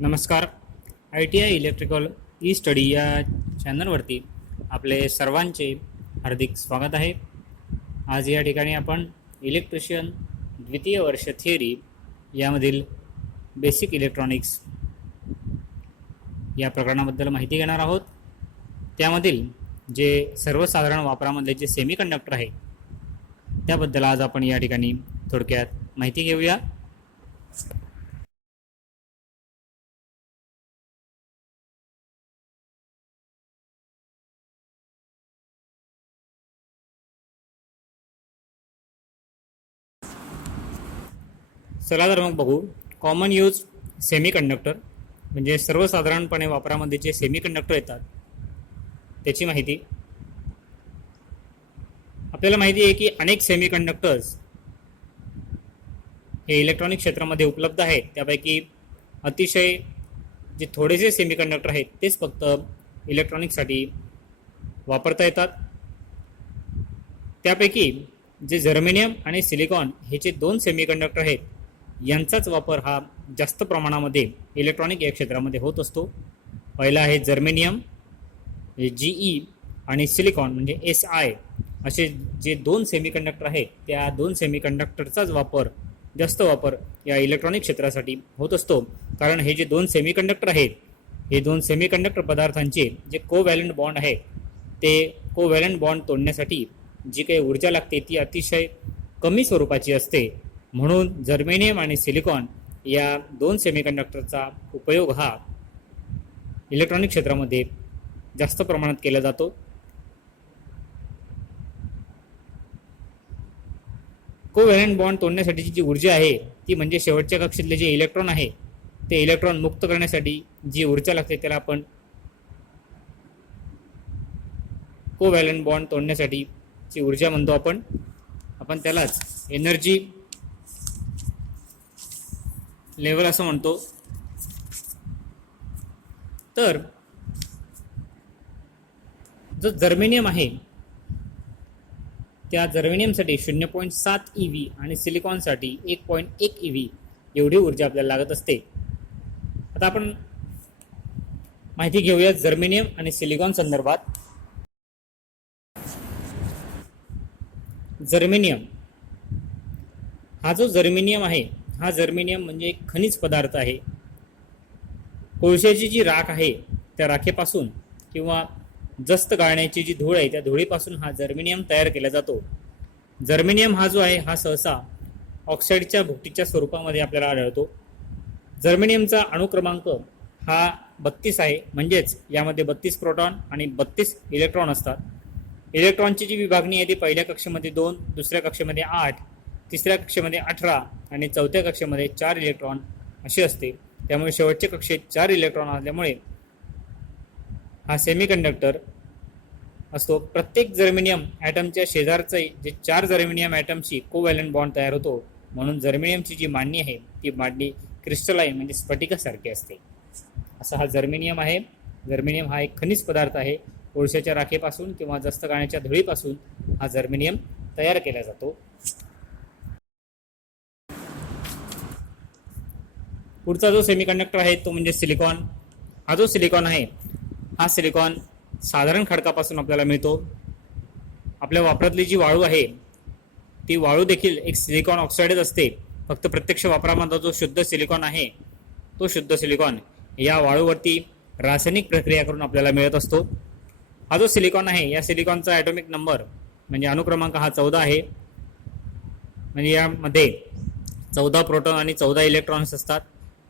नमस्कार. ITI electrical E study या चॅनलवरती आपले सर्वांचे हार्दिक स्वागत आहे. आज या ठिकाणी आपण इलेक्ट्रिशियन द्वितीय वर्ष थिअरी यामधील बेसिक इलेक्ट्रॉनिक्स या प्रकरणाबद्दल माहिती घेणार आहोत. त्यामधील जे सर्वसाधारण वापरामध्ये जे सेमीकंडक्टर आहे त्याबद्दल आज आपण या ठिकाणी थोडक्यात माहिती घेऊया. चला तर मग बघू. कॉमन यूज सेमीकंडक्टर म्हणजे सर्वसाधारणपणे वापरामध्ये जे सेमीकंडक्टर येतात त्याची माहिती. आपल्याला माहिती आहे की अनेक सेमीकंडक्टर्स हे इलेक्ट्रॉनिक क्षेत्रामध्ये उपलब्ध आहेत. त्यापैकी अतिशय जे थोडेसे सेमीकंडक्टर आहेत तेच फक्त इलेक्ट्रॉनिक्ससाठी वापरता येतात. त्यापैकी जे जर्मेनियम आणि सिलिकॉन हे जे दोन सेमीकंडक्टर आहेत यांचाच वापर हा जास्त प्रमाणामध्ये इलेक्ट्रॉनिक या क्षेत्रामध्ये होत असतो. पहिला आहे जर्मेनियम GE आणि सिलिकॉन म्हणजे SI असे जे दोन सेमीकंडक्टर आहेत त्या दोन सेमीकंडक्टरचाच जास्त वापर या इलेक्ट्रॉनिक क्षेत्रासाठी होत असतो. कारण हे जे दोन सेमीकंडक्टर आहेत हे दोन सेमीकंडक्टर पदार्थांचे जे कोव्हॅलंट बॉन्ड आहे ते कोव्हॅलंट बॉन्ड तोडण्यासाठी जी काही ऊर्जा लागते ती अतिशय कमी स्वरूपाची असते. म्हणून जर्मेनियम आणि सिलिकॉन या दोन सेमीकंडक्टरचा उपयोग हा इलेक्ट्रॉनिक क्षेत्रामध्ये जास्त प्रमाणात केला जातो. कोव्हॅलंट बॉन्ड तोडण्यासाठीची जी ऊर्जा आहे ती म्हणजे शेवटच्या कक्षेतले जे इलेक्ट्रॉन आहे ते इलेक्ट्रॉन मुक्त करण्यासाठी जी ऊर्जा लागते त्याला आपण कोव्हॅलंट बॉन्ड तोडण्यासाठी ची ऊर्जा म्हणतो. आपण त्यालाच एनर्जी लेवल असं म्हणतो. तर जो जर्मेनियम आहे त्या जर्मेनियमसाठी 0.7 EV आणि सिलिकॉनसाठी 1.1 EV एवढी ऊर्जा आपल्याला लागत असते. आता आपण माहिती घेऊया जर्मेनियम आणि सिलिकॉन संदर्भात. जर्मेनियम हा जो जर्मेनियम आहे हा जर्मेनियम म्हणजे एक खनिज पदार्थ आहे. कोळशाची जी राख आहे त्या राखेपासून किंवा जस्त गाळण्याची जी धूळ आहे त्या धुळीपासून हा जर्मेनियम तयार केला जातो. जर्मेनियम हा जो आहे हा सहसा ऑक्साईडच्या भुकटीच्या स्वरूपामध्ये आपल्याला आढळतो. जर्मेनियमचा अणुक्रमांक हा 32 आहे. म्हणजेच यामध्ये 32 प्रोटॉन आणि 32 इलेक्ट्रॉन असतात. इलेक्ट्रॉनची जी विभागणी आहे ती पहिल्या कक्षेमध्ये 2, दुसऱ्या कक्षेमध्ये 8, तिसऱ्या कक्षेमध्ये 18 आणि चौथ्या कक्षेमध्ये 4 इलेक्ट्रॉन अशी असते. त्यामुळे शेवटच्या कक्षेत 4 इलेक्ट्रॉन असल्यामुळे हा सेमीकंडक्टर असतो. प्रत्येक जर्मेनियम ॲटमच्या शेजारचे जे 4 जर्मेनियम ॲटमशी कोव्हॅलंट बॉन्ड तयार होतो. म्हणून जर्मेनियमची जी मांडणी आहे ती मांडणी क्रिस्टलाइन म्हणजे स्फटिकासारखी असते. असा हा जर्मेनियम आहे. जर्मेनियम हा एक खनिज पदार्थ आहे. कोळशाच्या राखेपासून किंवा जस्त गाळण्याच्या धुळीपासून हा जर्मेनियम तयार केला जातो. पुढचा जो सेमीकंडक्टर आहे तो म्हणजे सिलिकॉन. हा जो सिलिकॉन आहे हा सिलिकॉन साधारण खडकापासून आपल्याला मिळतो. आपल्या वापरातली जी वाळू आहे ती वाळू देखील एक सिलिकॉन ऑक्साईडच असते. फक्त प्रत्यक्ष वापरामध्ये जो शुद्ध सिलिकॉन आहे तो शुद्ध सिलिकॉन या वाळूवरती रासायनिक प्रक्रिया करून आपल्याला मिळत असतो. हा जो सिलिकॉन आहे या सिलिकॉनचा ॲटॉमिक नंबर म्हणजे अणुक्रमांक हा 14 आहे. म्हणजे यामध्ये 14 प्रोटॉन आणि 14 इलेक्ट्रॉन्स असतात.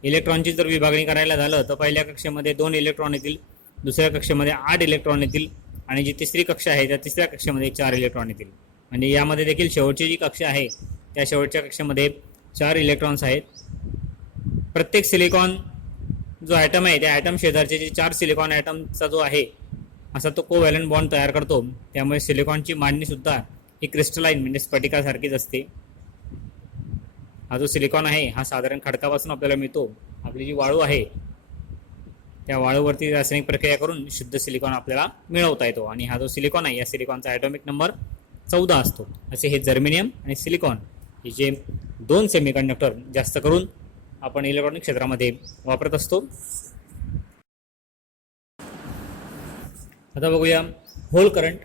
इलेक्ट्रॉनची जर विभागणी करायला झालं तर पहिल्या कक्षेमध्ये 2 इलेक्ट्रॉन येतील, दुसऱ्या कक्षेमध्ये 8 इलेक्ट्रॉन येतील आणि जी तिसरी कक्षा आहे त्या तिसऱ्या कक्षेमध्ये 4 इलेक्ट्रॉन येतील. म्हणजे यामध्ये देखील शेवटची जी कक्षा आहे त्या शेवटच्या कक्षेमध्ये 4 इलेक्ट्रॉन्स आहेत. प्रत्येक सिलिकॉन जो ॲटम आहे त्या ॲटम शेजारचे जे 4 सिलिकॉन ॲटमचा जो आहे असा तो कोव्हॅलंट बॉन्ड तयार करतो. त्यामुळे सिलिकॉनची मांडणीसुद्धा ही क्रिस्टलाइन म्हणजे स्फटिकासारखीच असते. हा जो सिलिकॉन आहे हा साधारण खडकापासून आपल्याला मिळतो. आपली जी वाळू आहे त्या वाळूवरती रासायनिक प्रक्रिया करून शुद्ध सिलिकॉन आपल्याला मिळवता येतो. आणि हा जो सिलिकॉन आहे या सिलिकॉनचा ॲटॉमिक नंबर 14 असतो. असे हे जर्मेनियम आणि सिलिकॉन हे जे दोन सेमीकंडक्टर जास्त करून आपण इलेक्ट्रॉनिक क्षेत्रामध्ये वापरत असतो. आता बघूया होल करंट.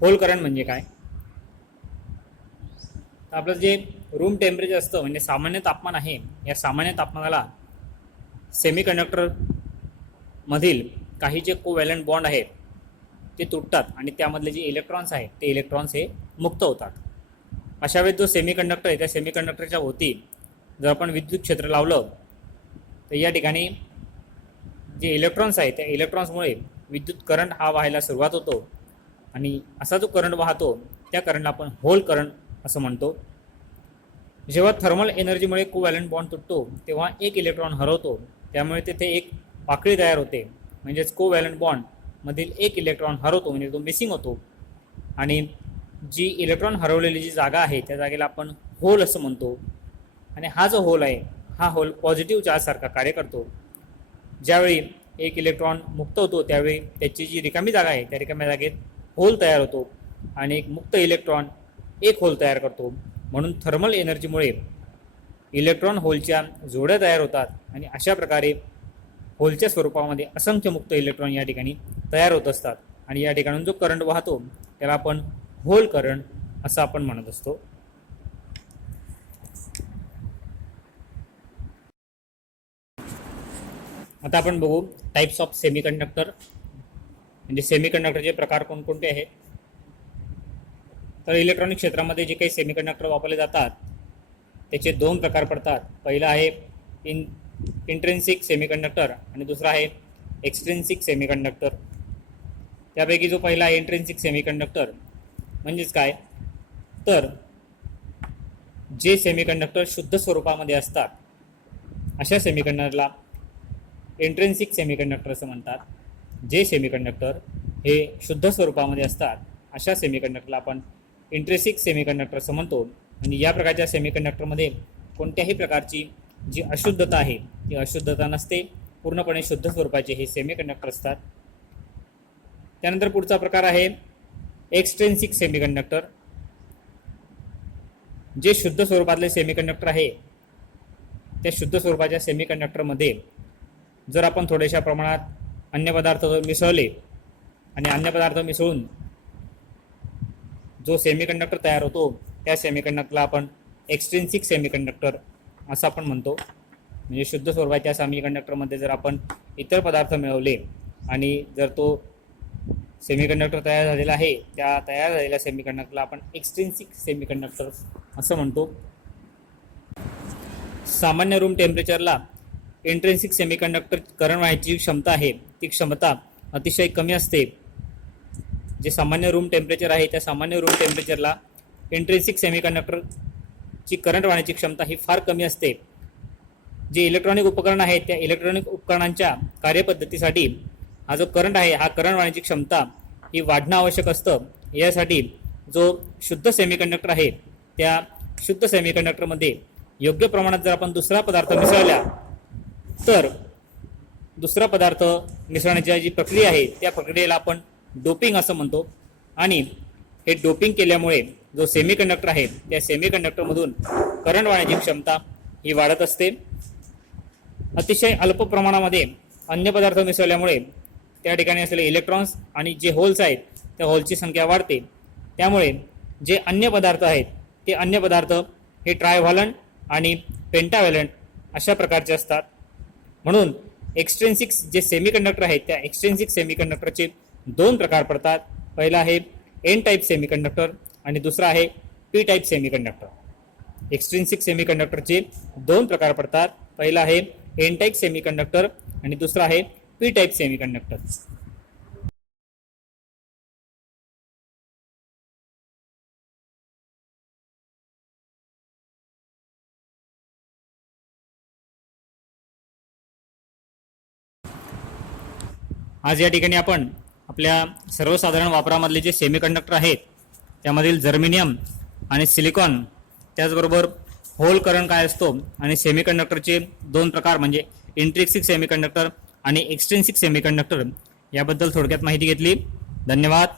होल करंट म्हणजे काय? तर आपलं जे रूम टेम्परेचर असतं म्हणजे सामान्य तापमान आहे, या सामान्य तापमानाला सेमीकंडक्टर मधील काही जे कोव्हॅलंट बॉन्ड आहेत ते तुटतात आणि त्यामधले जे इलेक्ट्रॉन्स आहेत ते इलेक्ट्रॉन्स हे मुक्त होतात. अशा वेळेस जो सेमीकंडक्टर आहे त्या सेमीकंडक्टरच्या भोवती जर आपण विद्युत क्षेत्र लावलं तर या ठिकाणी जे इलेक्ट्रॉन्स आहेत त्या इलेक्ट्रॉन्समुळे विद्युत करंट हा व्हायला सुरुवात होतो आणि असा जो करंट वाहतो त्या करंटला आपण होल करंट असं म्हणतो. जेव्हा थर्मल एनर्जीमुळे कोव्हॅलंट बॉन्ड तुटतो तेव्हा एक इलेक्ट्रॉन हरवतो, त्यामुळे तेथे एक पाकळी तयार होते, म्हणजेच कोव्हॅलंट बॉन्ड मधील एक इलेक्ट्रॉन हरवतो म्हणजे तो मिसिंग होतो आणि जी इलेक्ट्रॉन हरवलेली जी जागा आहे त्या जागेला आपण होल असं म्हणतो. आणि हा जो होल आहे हा होल पॉझिटिव्ह चार्जसारखा कार्य करतो. ज्यावेळी एक इलेक्ट्रॉन मुक्त होतो त्यावेळी त्याची जी रिकामी जागा आहे त्या रिकाम्या जागेत होल तयार होतो आणि एक मुक्त इलेक्ट्रॉन एक होल तयार करतो. म्हणून थर्मल एनर्जीमुळे इलेक्ट्रॉन होलच्या जोड्या तयार होतात आणि अशा प्रकारे होलच्या स्वरूपामध्ये असंख्य मुक्त इलेक्ट्रॉन या ठिकाणी तयार होत असतात आणि या ठिकाणून जो करंट वाहतो त्याला आपण होल करंट असं आपण म्हणत असतो. आता आपण बघू टाइप्स ऑफ सेमीकंडक्टर, म्हणजे सेमीकंडक्टरचे प्रकार कोणकोणते आहेत. तर इलेक्ट्रॉनिक क्षेत्रामध्ये जे काही सेमीकंडक्टर वापरले जातात त्याचे दोन प्रकार पडतात. पहिला आहे इंट्रिन्सिक सेमीकंडक्टर आणि दुसरा आहे एक्सट्रिन्सिक सेमीकंडक्टर. त्यापैकी जो पहिला आहे इंट्रिन्सिक सेमीकंडक्टर म्हणजेच काय, तर जे सेमीकंडक्टर शुद्ध स्वरूपामध्ये असतात अशा सेमीकंडक्टरला इंट्रिन्सिक सेमीकंडक्टर असं म्हणतात. जे सेमीकंडक्टर हे शुद्ध स्वरूपामध्ये असतात अशा सेमीकंडक्टरला आपण इंट्रिन्सिक सेमीकंडक्टर असं म्हणतो. आणि या प्रकारच्या सेमीकंडक्टरमध्ये कोणत्याही प्रकारची जी अशुद्धता आहे ती अशुद्धता नसते, पूर्णपणे शुद्ध स्वरूपाचे हे सेमीकंडक्टर असतात. त्यानंतर पुढचा प्रकार आहे एक्सट्रिन्सिक सेमीकंडक्टर. जे शुद्ध स्वरूपातले सेमीकंडक्टर आहे त्या शुद्ध स्वरूपाच्या सेमीकंडक्टरमध्ये जर आपण थोड्याशा प्रमाणात अन्य पदार्थ मिसळले आणि अन्य पदार्थ मिसळून जो सेमीकंडक्टर तयार होतो त्या सेमीकंडक्टरला आपण एक्सट्रिन्सिक सेमीकंडक्टर असं आपण म्हणतो. म्हणजे शुद्ध स्वरूपाच्या सेमीकंडक्टरमध्ये जर आपण इतर पदार्थ मिळवले आणि जर तो सेमीकंडक्टर तयार झालेला आहे त्या तयार झालेल्या सेमीकंडक्टरला आपण एक्सट्रिन्सिक सेमीकंडक्टर असं म्हणतो. सामान्य रूम टेम्परेचरला इंट्रिन्सिक सेमीकंडक्टर करंट वाहण्याची क्षमता आहे ती क्षमता अतिशय कमी असते. जे सामान्य रूम टेम्परेचर आहे त्या सामान्य रूम टेम्परेचरला इंट्रिन्सिक सेमीकंडक्टरची करंट वाहण्याची क्षमता ही फार कमी असते. जे इलेक्ट्रॉनिक उपकरण आहेत त्या इलेक्ट्रॉनिक उपकरणांच्या कार्यपद्धतीसाठी हा जो करंट आहे हा करंट वाहण्याची क्षमता ही वाढणं आवश्यक असतं. यासाठी जो शुद्ध सेमीकंडक्टर आहे त्या शुद्ध सेमीकंडक्टरमध्ये योग्य प्रमाणात जर आपण दुसरा पदार्थ मिसळला तर दुसरा पदार्थ मिसळण्याची जी प्रक्रिया आहे त्या प्रक्रियेला आपण डोपिंग असं म्हणतो. आणि हे डोपिंग केल्यामुळे जो सेमीकंडक्टर आहे त्या सेमीकंडक्टरमधून करंट वाहण्याची क्षमता ही वाढत असते. अतिशय अल्प प्रमाणामध्ये अन्य पदार्थ मिसळल्यामुळे त्या ठिकाणी असलेले इलेक्ट्रॉन्स आणि जे होल्स आहेत त्या होलची संख्या वाढते. त्यामुळे जे अन्य पदार्थ आहेत ते अन्य पदार्थ हे ट्रायव्हॅलंट आणि पेंटाव्हॅलंट अशा प्रकारचे असतात. म्हणून एक्सट्रिन्सिक जे सेमीकंडक्टर आहेत त्या एक्सट्रिन्सिक सेमीकंडक्टरचे दोन प्रकार पडतात. पहिला आहे एन टाईप सेमीकंडक्टर आणि दुसरा आहे पी टाईप सेमीकंडक्टर. एक्सट्रिन्सिक सेमीकंडक्टरचे दोन प्रकार पडतात. पहिला आहे एन टाईप सेमीकंडक्टर आणि दुसरा आहे पी टाईप सेमीकंडक्टर. आज या ठिकाणी आपण आपल्या सर्वसाधारण वापरामधले जे सेमीकंडक्टर आहेत त्यामधील जर्मेनियम आणि सिलिकॉन, त्याचबरोबर होल करंट काय असतो आणि सेमीकंडक्टरचे दोन प्रकार म्हणजे इंट्रिन्सिक सेमीकंडक्टर आणि एक्सट्रिन्सिक सेमीकंडक्टर याबद्दल थोडक्यात माहिती घेतली. धन्यवाद.